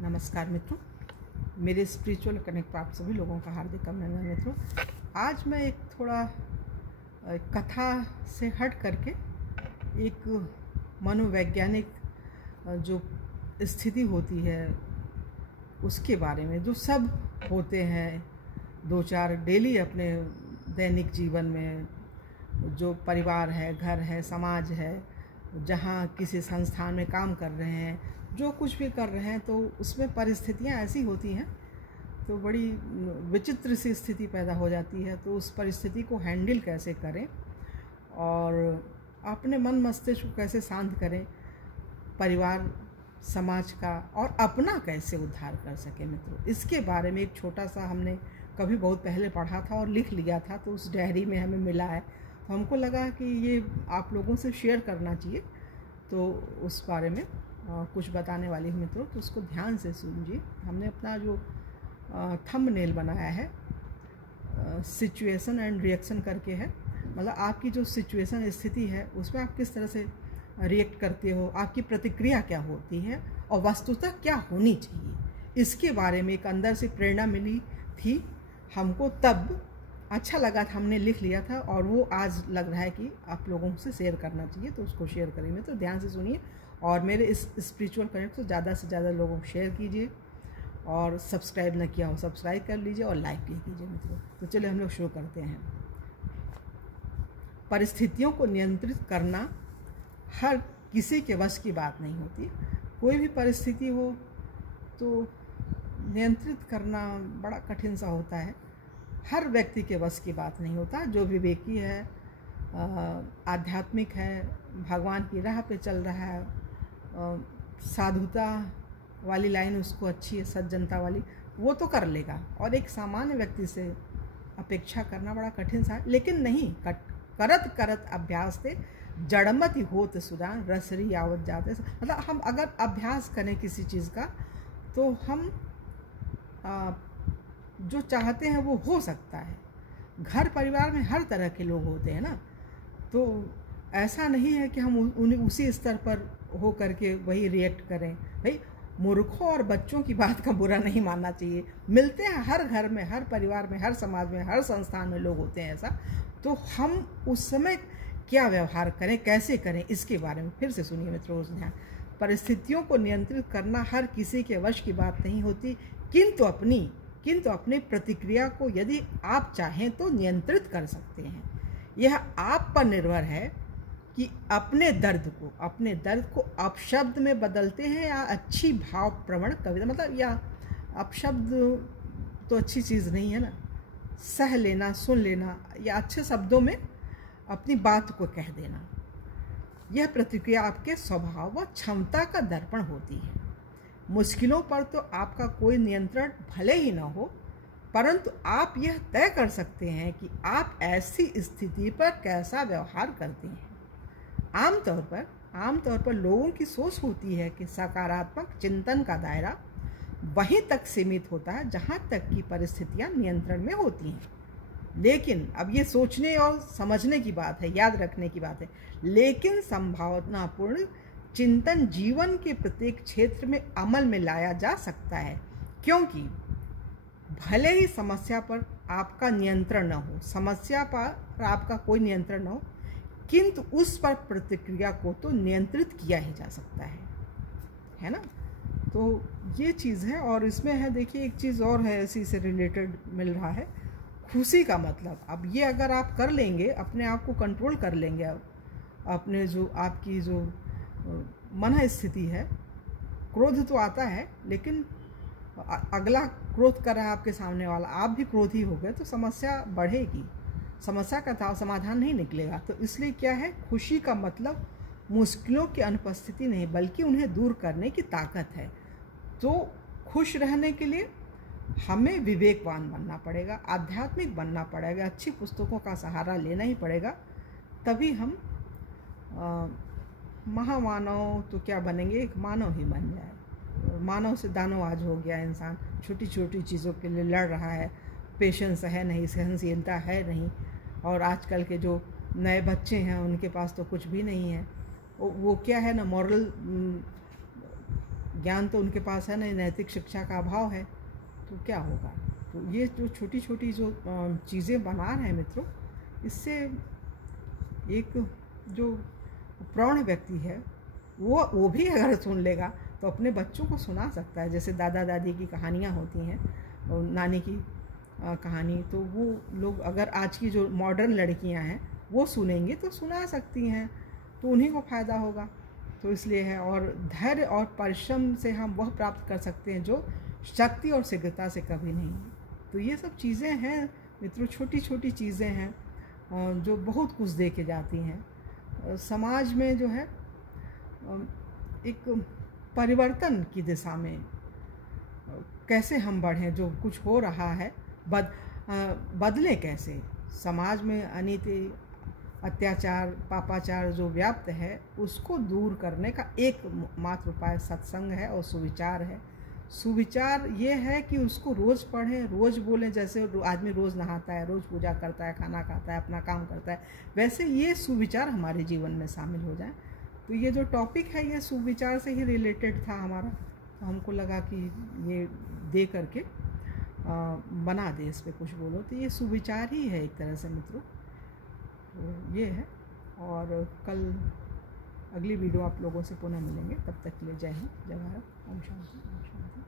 नमस्कार मित्रों, मेरे स्पिरिचुअल कनेक्ट पर आप सभी लोगों का हार्दिक अभिनंदन। मित्रों, आज मैं एक थोड़ा कथा से हट करके एक मनोवैज्ञानिक जो स्थिति होती है उसके बारे में, जो सब होते हैं दो चार डेली अपने दैनिक जीवन में, जो परिवार है, घर है, समाज है, जहाँ किसी संस्थान में काम कर रहे हैं, जो कुछ भी कर रहे हैं, तो उसमें परिस्थितियाँ ऐसी होती हैं तो बड़ी विचित्र सी स्थिति पैदा हो जाती है। तो उस परिस्थिति को हैंडल कैसे करें और अपने मन मस्तिष्क को कैसे शांत करें, परिवार समाज का और अपना कैसे उद्धार कर सके मित्रों, इसके बारे में एक छोटा सा हमने कभी बहुत पहले पढ़ा था और लिख लिया था। तो उस डायरी में हमें मिला है, तो हमको लगा कि ये आप लोगों से शेयर करना चाहिए। तो उस बारे में कुछ बताने वाली हूँ मित्रों, तो उसको ध्यान से सुनिए। हमने अपना जो थंबनेल बनाया है सिचुएशन एंड रिएक्शन करके है, मतलब आपकी जो सिचुएशन स्थिति है उसमें आप किस तरह से रिएक्ट करते हो, आपकी प्रतिक्रिया क्या होती है और वस्तुतः क्या होनी चाहिए, इसके बारे में एक अंदर से प्रेरणा मिली थी हमको। तब अच्छा लगा था, हमने लिख लिया था और वो आज लग रहा है कि आप लोगों से शेयर करना चाहिए, तो उसको शेयर करेंगे। तो ध्यान से सुनिए और मेरे इस स्पिरिचुअल कनेक्ट को ज़्यादा से ज़्यादा लोगों को शेयर कीजिए और सब्सक्राइब न किया हो सब्सक्राइब कर लीजिए और लाइक भी कीजिए मित्रों। तो चलिए हम लोग शुरू करते हैं। परिस्थितियों को नियंत्रित करना हर किसी के वश की बात नहीं होती। कोई भी परिस्थिति हो तो नियंत्रित करना बड़ा कठिन सा होता है, हर व्यक्ति के वश की बात नहीं होता। जो विवेकी है, आध्यात्मिक है, भगवान की राह पे चल रहा है, साधुता वाली लाइन उसको अच्छी है, सज्जनता वाली, वो तो कर लेगा। और एक सामान्य व्यक्ति से अपेक्षा करना बड़ा कठिन सा है। लेकिन नहीं, करत करत अभ्यास थे जड़मत होत सुदान रसरी आवत जाते। मतलब हम अगर अभ्यास करें किसी चीज़ का तो हम जो चाहते हैं वो हो सकता है। घर परिवार में हर तरह के लोग होते हैं ना, तो ऐसा नहीं है कि हम उन्हें उसी स्तर पर हो करके वही रिएक्ट करें। भाई, मूर्खों और बच्चों की बात का बुरा नहीं मानना चाहिए। मिलते हैं हर घर में, हर परिवार में, हर समाज में, हर संस्थान में लोग होते हैं ऐसा। तो हम उस समय क्या व्यवहार करें, कैसे करें, इसके बारे में फिर से सुनिए मित्रों ध्यान। परिस्थितियों को नियंत्रित करना हर किसी के वश की बात नहीं होती, किंतु अपनी प्रतिक्रिया को यदि आप चाहें तो नियंत्रित कर सकते हैं। यह आप पर निर्भर है कि अपने दर्द को अपशब्द में बदलते हैं या अच्छी भाव प्रवण कविता, मतलब या अपशब्द तो अच्छी चीज़ नहीं है ना, सह लेना, सुन लेना या अच्छे शब्दों में अपनी बात को कह देना। यह प्रतिक्रिया आपके स्वभाव व क्षमता का दर्पण होती है। मुश्किलों पर तो आपका कोई नियंत्रण भले ही ना हो, परंतु आप यह तय कर सकते हैं कि आप ऐसी स्थिति पर कैसा व्यवहार करते हैं। आमतौर पर लोगों की सोच होती है कि सकारात्मक चिंतन का दायरा वहीं तक सीमित होता है जहां तक कि परिस्थितियां नियंत्रण में होती हैं। लेकिन अब ये सोचने और समझने की बात है, याद रखने की बात है। लेकिन संभावनापूर्ण चिंतन जीवन के प्रत्येक क्षेत्र में अमल में लाया जा सकता है, क्योंकि भले ही समस्या पर आपका नियंत्रण न हो, समस्या पर आपका कोई नियंत्रण न हो, किंतु उस पर प्रतिक्रिया को तो नियंत्रित किया ही जा सकता है ना। तो ये चीज़ है। और इसमें है, देखिए एक चीज़ और है इसी से रिलेटेड मिल रहा है, खुशी का मतलब। अब ये अगर आप कर लेंगे, अपने आप को कंट्रोल कर लेंगे, अपने जो आपकी जो मन स्थिति है, क्रोध तो आता है लेकिन अगला क्रोध कर रहा है आपके सामने वाला, आप भी क्रोधी हो गए तो समस्या बढ़ेगी, समस्या का समाधान नहीं निकलेगा। तो इसलिए क्या है, खुशी का मतलब मुश्किलों की अनुपस्थिति नहीं बल्कि उन्हें दूर करने की ताकत है। तो खुश रहने के लिए हमें विवेकवान बनना पड़ेगा, आध्यात्मिक बनना पड़ेगा, अच्छी पुस्तकों का सहारा लेना ही पड़ेगा, तभी हम महामानव तो क्या बनेंगे, एक मानव ही बन जाए। मानव से दानव आज हो गया इंसान, छोटी छोटी चीज़ों के लिए लड़ रहा है, पेशेंस है नहीं, सहनशीलता है नहीं। और आजकल के जो नए बच्चे हैं उनके पास तो कुछ भी नहीं है। वो क्या है ना, मॉरल ज्ञान तो उनके पास है नहीं, नैतिक शिक्षा का अभाव है, तो क्या होगा। तो ये जो छोटी छोटी जो चीज़ें बना रहे हैं मित्रों, इससे एक जो प्रौढ़ व्यक्ति है वो भी अगर सुन लेगा तो अपने बच्चों को सुना सकता है। जैसे दादा दादी की कहानियाँ होती हैं और नानी की कहानी, तो वो लोग अगर आज की जो मॉडर्न लड़कियां हैं वो सुनेंगी तो सुना सकती हैं, तो उन्हीं को फ़ायदा होगा। तो इसलिए है, और धैर्य और परिश्रम से हम वह प्राप्त कर सकते हैं जो शक्ति और शीघ्रता से कभी नहीं है। तो ये सब चीज़ें हैं मित्रों, छोटी छोटी चीज़ें हैं जो बहुत कुछ दे के जाती हैं समाज में, जो है एक परिवर्तन की दिशा में कैसे हम बढ़ें। जो कुछ हो रहा है बदले कैसे, समाज में अनीति, अत्याचार, पापाचार जो व्याप्त है उसको दूर करने का एक मात्र उपाय सत्संग है और सुविचार है। सुविचार ये है कि उसको रोज़ पढ़ें, रोज़ बोलें। जैसे आदमी रोज़ नहाता है, रोज़ पूजा करता है, खाना खाता है, अपना काम करता है, वैसे ये सुविचार हमारे जीवन में शामिल हो जाए। तो ये जो टॉपिक है ये सुविचार से ही रिलेटेड था हमारा, तो हमको लगा कि ये दे करके बना दे, इस पर कुछ बोलो। तो ये सुविचार ही है एक तरह से मित्रों, तो ये है। और कल अगली वीडियो आप लोगों से पुनः मिलेंगे, तब तक के लिए जय हिंद, जय भारत, ओम शांति, ओम शांति।